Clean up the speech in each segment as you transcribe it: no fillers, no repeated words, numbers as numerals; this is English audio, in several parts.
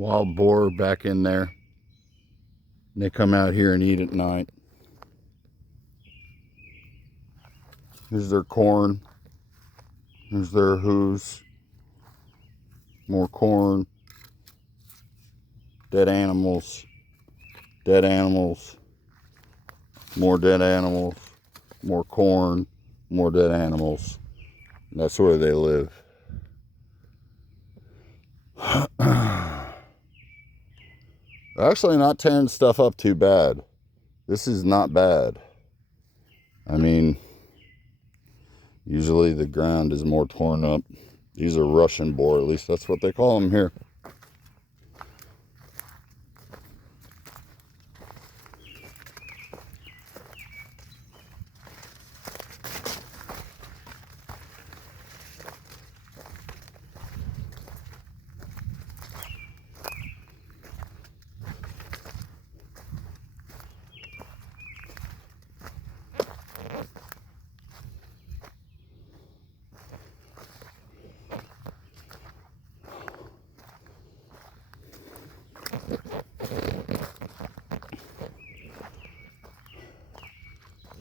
Wild boar back in there. And they come out here and eat at night. Here's their corn. Here's their hoos. More corn. Dead animals. Dead animals. More dead animals. More corn. More dead animals. And that's where they live. Actually not tearing stuff up too bad. This is not bad. I mean, usually the ground is more torn up. These are Russian boar, at least that's what they call them here.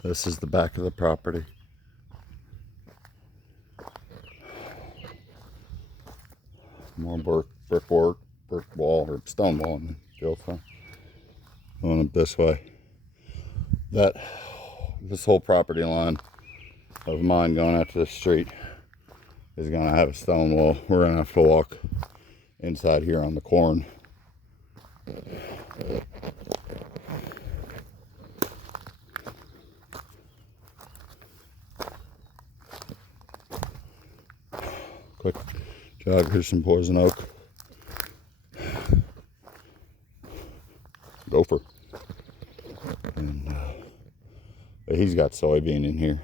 This is the back of the property. More brick wall, or stone wall, and built on. Going up this way. This whole property line of mine going out to the street is gonna have a stone wall. We're gonna have to walk inside here on the corn. Quick jog. Here's some poison oak. Gopher. And he's got soybean in here.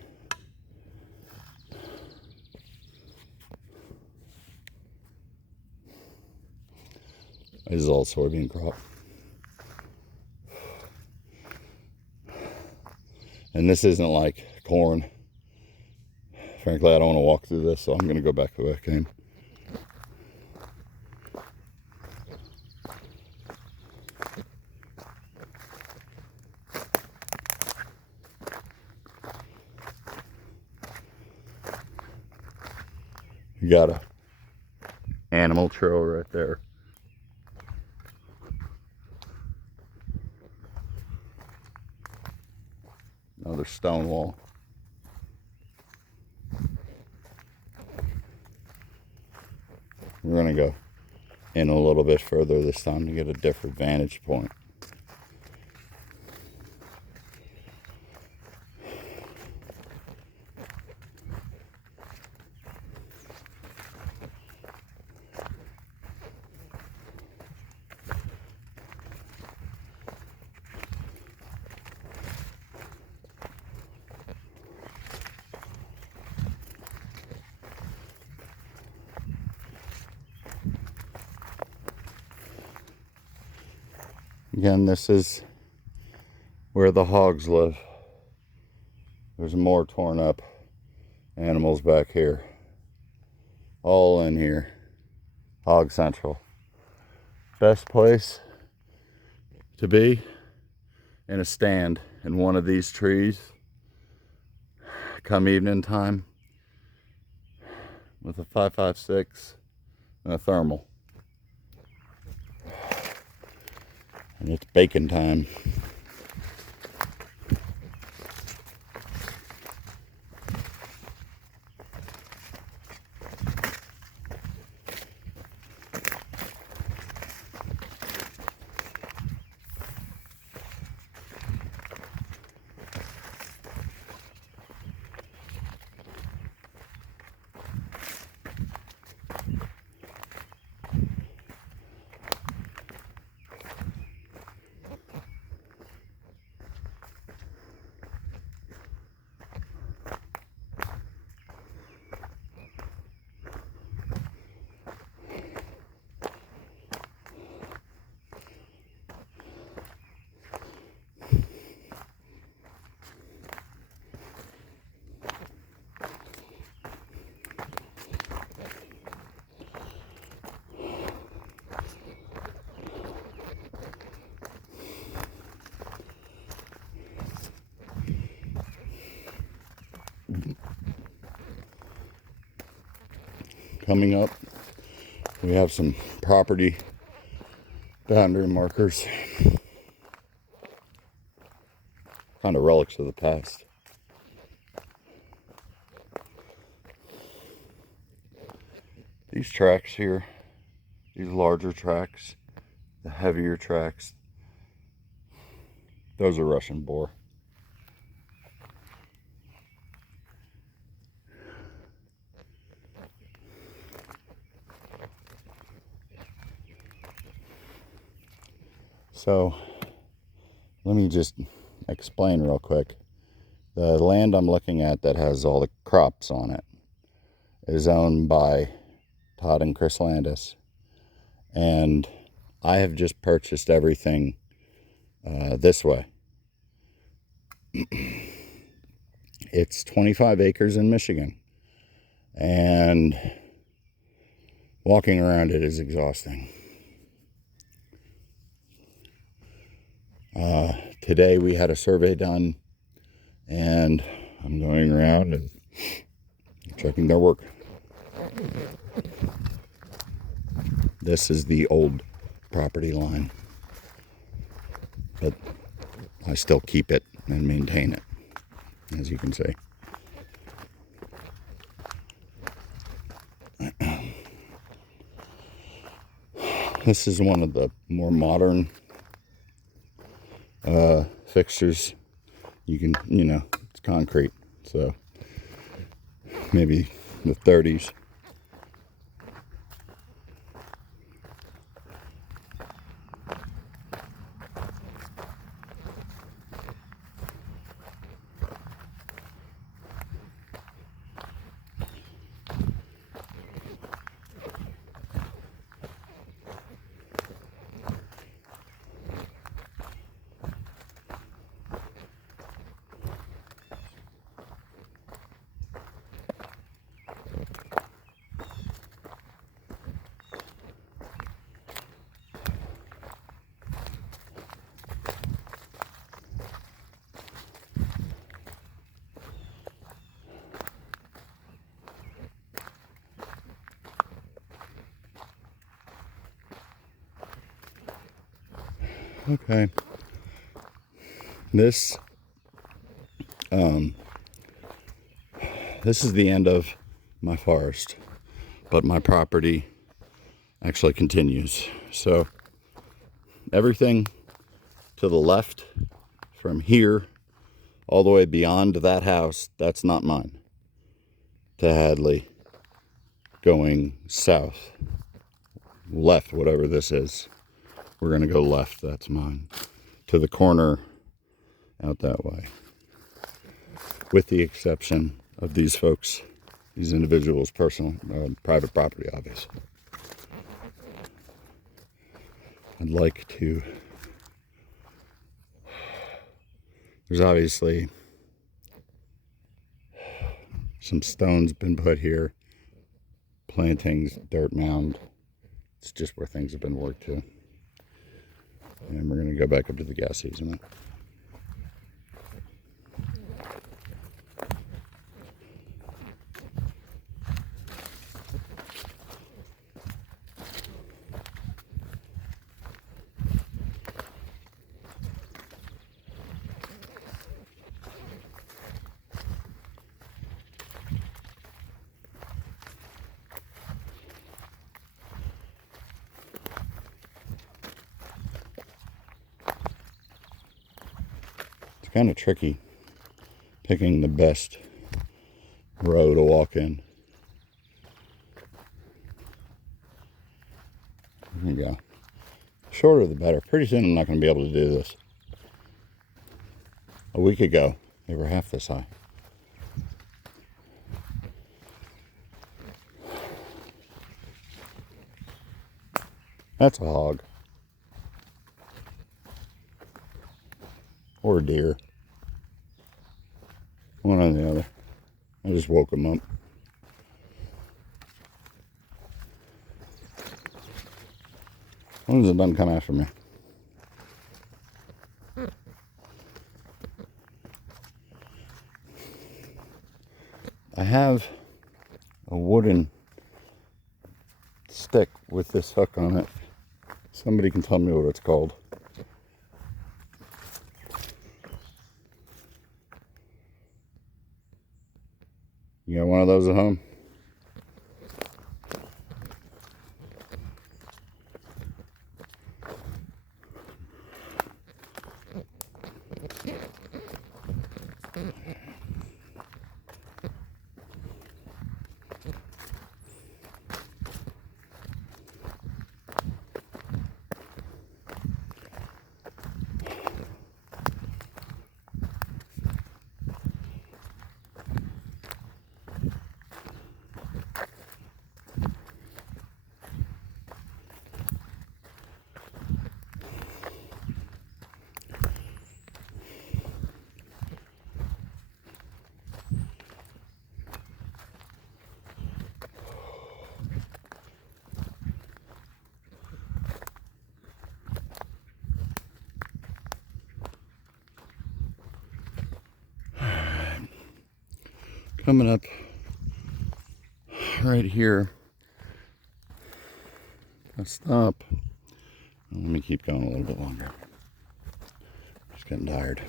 This is all soybean crop. And this isn't like corn. Frankly, I don't want to walk through this, so I'm going to go back the way I came. You got a animal trail right there. Another stone wall. We're going to go in a little bit further this time to get a different vantage point. Again, this is where the hogs live. There's more torn up animals back here. All in here. Hog Central. Best place to be in a stand in one of these trees come evening time with a 5.56 and a thermal. And it's bacon time. coming up. We have some property boundary markers, kind of relics of the past. These tracks here, these larger tracks, the heavier tracks, those are Russian boar. So let me just explain real quick. The land I'm looking at that has all the crops on it is owned by Todd and Chris Landis, and I have just purchased everything this way. It's 25 acres in Michigan, and walking around it is exhausting. Today we had a survey done, and I'm going around and checking their work. This is the old property line, but I still keep it and maintain it, as you can see. This is one of the more modern fixtures. You can, it's concrete, so maybe the 30s. Okay. This is the end of my forest, but my property actually continues. So everything to the left from here all the way beyond that house, that's not mine. To Hadley, going south, left, whatever this is. We're going to go left, that's mine. To the corner out that way. With the exception of these folks, these individuals' personal, private property, obviously. I'd like to, there's obviously some stones been put here, plantings, dirt mound. It's just where things have been worked to. And we're going to go back up to the gas easement. Kind of tricky picking the best row to walk in. There you go. Shorter the better. Pretty soon I'm not going to be able to do this. A week ago, they were half this high. That's a hog. Or a deer. One or the other. I just woke him up. When is it done come after me? I have a wooden stick with this hook on it. Somebody can tell me what it's called. You got one of those at home? Coming up right here. I'll stop. Let me keep going a little bit longer. Just getting tired.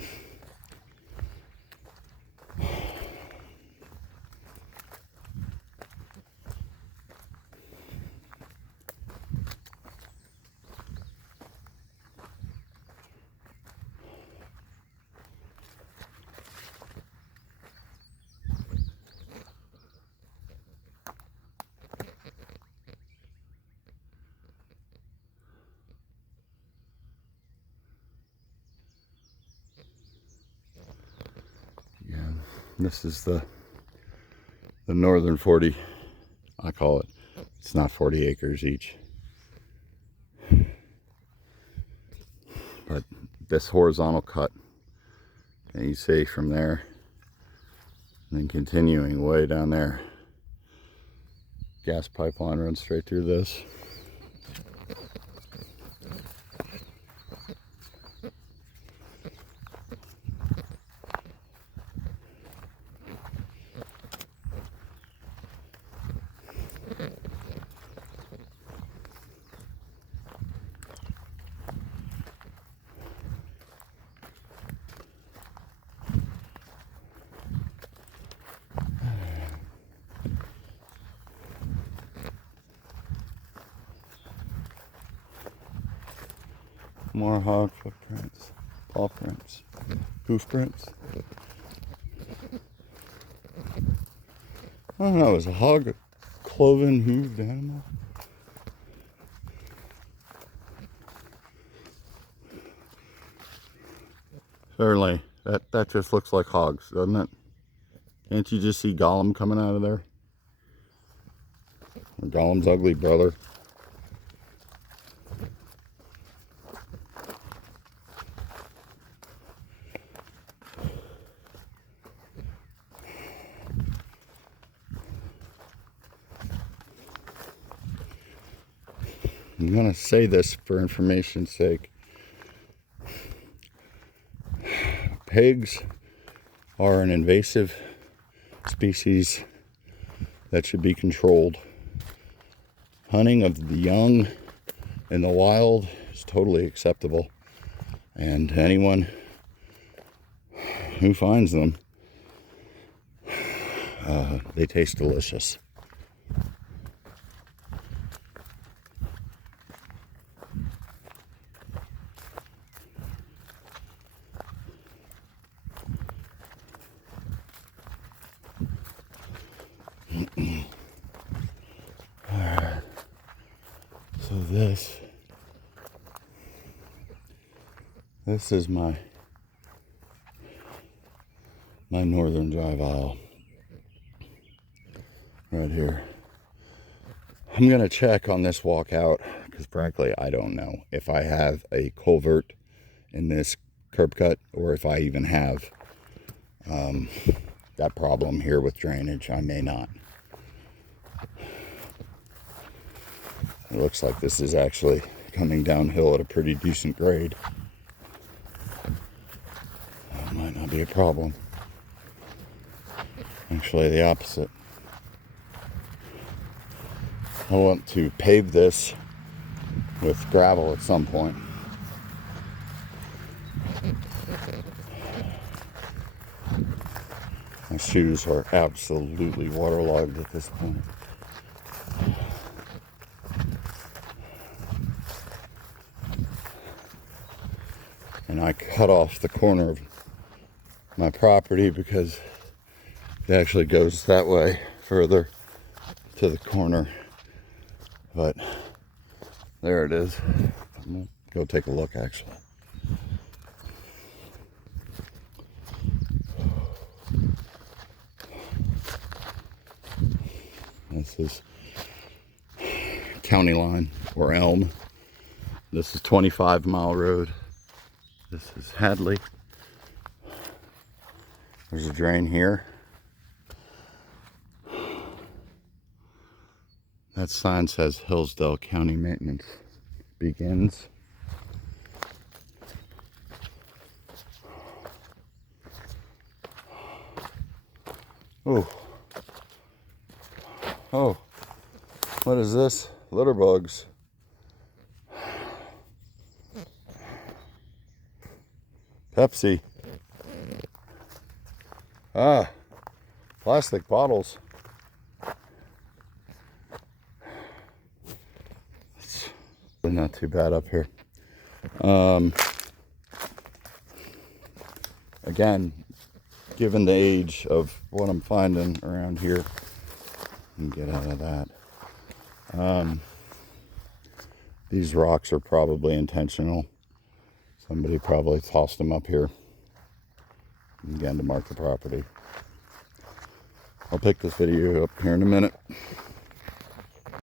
This is the northern 40, I call it. It's not 40 acres each. But this horizontal cut, and you see from there, and then continuing way down there. Gas pipeline runs straight through this. More hog footprints, paw prints, hoof prints. I don't know, is a hog a cloven hooved animal? Certainly, that just looks like hogs, doesn't it? Can't you just see Gollum coming out of there? Or Gollum's ugly brother. I'm going to say this for information's sake. Pigs are an invasive species that should be controlled. Hunting of the young in the wild is totally acceptable. And anyone who finds them, they taste delicious. Alright, so this is my northern drive aisle right here. I'm gonna check on this walk out because frankly I don't know if I have a culvert in this curb cut or if I even have that problem here with drainage. I may not. It looks like this is actually coming downhill at a pretty decent grade. That might not be a problem. Actually, the opposite. I want to pave this with gravel at some point. My shoes are absolutely waterlogged at this point. And I cut off the corner of my property because it actually goes that way further to the corner. But there it is. I'm gonna go take a look actually. This is County Line or Elm. This is 25 Mile Road. This is Hadley. There's a drain here. That sign says Hillsdale County Maintenance begins. Oh. Oh. What is this? Litter bugs. Pepsi. Ah. Plastic bottles. It's not too bad up here. Again, given the age of what I'm finding around here, and get out of that. These rocks are probably intentional. Somebody probably tossed them up here again to mark the property. I'll pick this video up here in a minute.